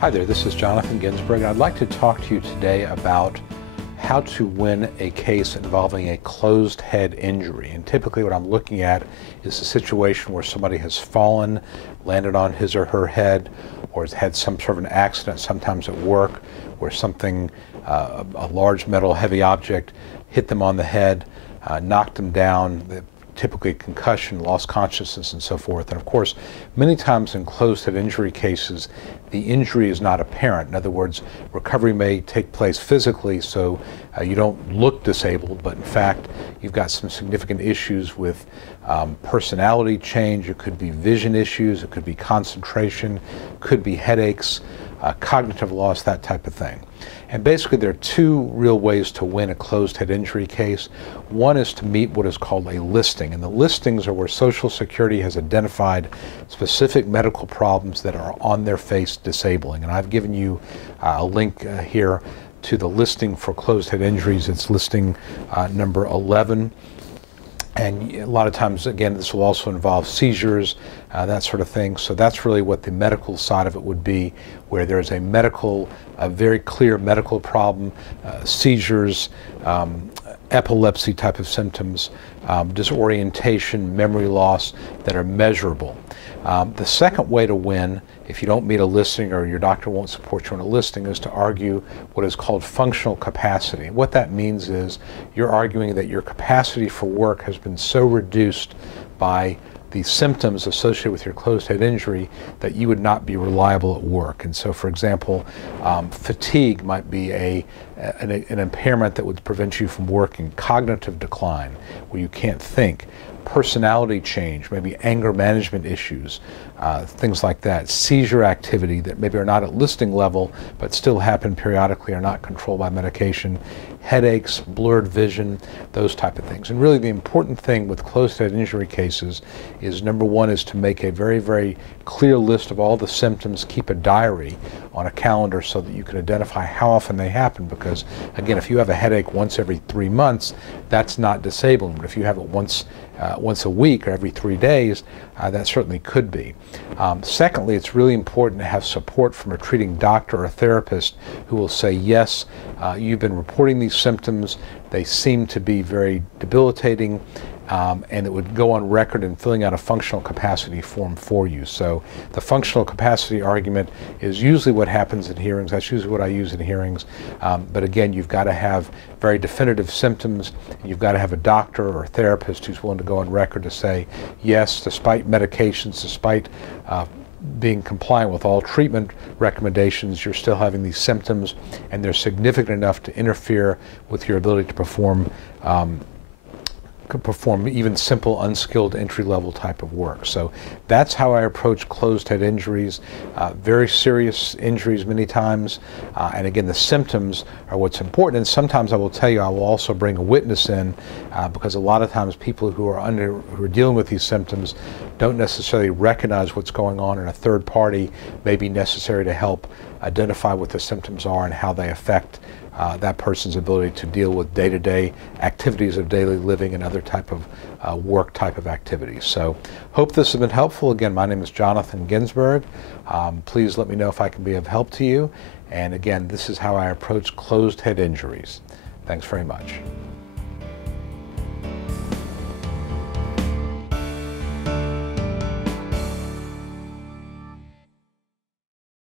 Hi there, this is Jonathan Ginsberg. I'd like to talk to you today about how to win a case involving a closed head injury. And typically what I'm looking at is a situation where somebody has fallen, landed on his or her head, or has had some sort of an accident, sometimes at work, where something, a large metal heavy object hit them on the head, knocked them down, typically concussion, lost consciousness, and so forth. And of course, many times in closed head injury cases, the injury is not apparent. In other words, recovery may take place physically, so you don't look disabled, but in fact, you've got some significant issues with personality change. It could be vision issues, it could be concentration, could be headaches, cognitive loss, that type of thing. And basically there are two real ways to win a closed head injury case. One is to meet what is called a listing, and the listings are where Social Security has identified specific medical problems that are on their face disabling. And I've given you a link here to the listing for closed head injuries. It's listing number 11. And a lot of times, again, this will also involve seizures, that sort of thing. So that's really what the medical side of it would be, where there's a very clear medical problem, seizures, epilepsy type of symptoms, disorientation, memory loss that are measurable. The second way to win, if you don't meet a listing or your doctor won't support you on a listing, is to argue what is called functional capacity. What that means is you're arguing that your capacity for work has been so reduced by the symptoms associated with your closed head injury that you would not be reliable at work. And so, for example, fatigue might be an impairment that would prevent you from working. Cognitive decline, where you can't think. Personality change, maybe anger management issues, things like that. Seizure activity that maybe are not at listing level but still happen periodically, are not controlled by medication. Headaches, blurred vision, those type of things. And really the important thing with closed head injury cases is, number one, is to make a very, very clear list of all the symptoms. Keep a diary on a calendar so that you can identify how often they happen, because again, if you have a headache once every 3 months, that's not disabling. But if you have it once a week or every 3 days, that certainly could be. Secondly, it's really important to have support from a treating doctor or therapist who will say, yes, you've been reporting these symptoms, they seem to be very debilitating, and it would go on record in filling out a functional capacity form for you. So the functional capacity argument is usually what happens in hearings. That's usually what I use in hearings. But again, you've got to have very definitive symptoms. You've got to have a doctor or a therapist who's willing to go on record to say, yes, despite medications, despite being compliant with all treatment recommendations, you're still having these symptoms, and they're significant enough to interfere with your ability to perform even simple, unskilled, entry-level type of work. So that's how I approach closed head injuries, very serious injuries many times. And again, the symptoms are what's important. And sometimes I will tell you, I will also bring a witness in, because a lot of times people who are dealing with these symptoms don't necessarily recognize what's going on, and a third party may be necessary to help identify what the symptoms are and how they affect that person's ability to deal with day-to-day activities of daily living and other type of work type of activities. So hope this has been helpful. Again, my name is Jonathan Ginsberg. Please let me know if I can be of help to you. And again, this is how I approach closed head injuries. Thanks very much.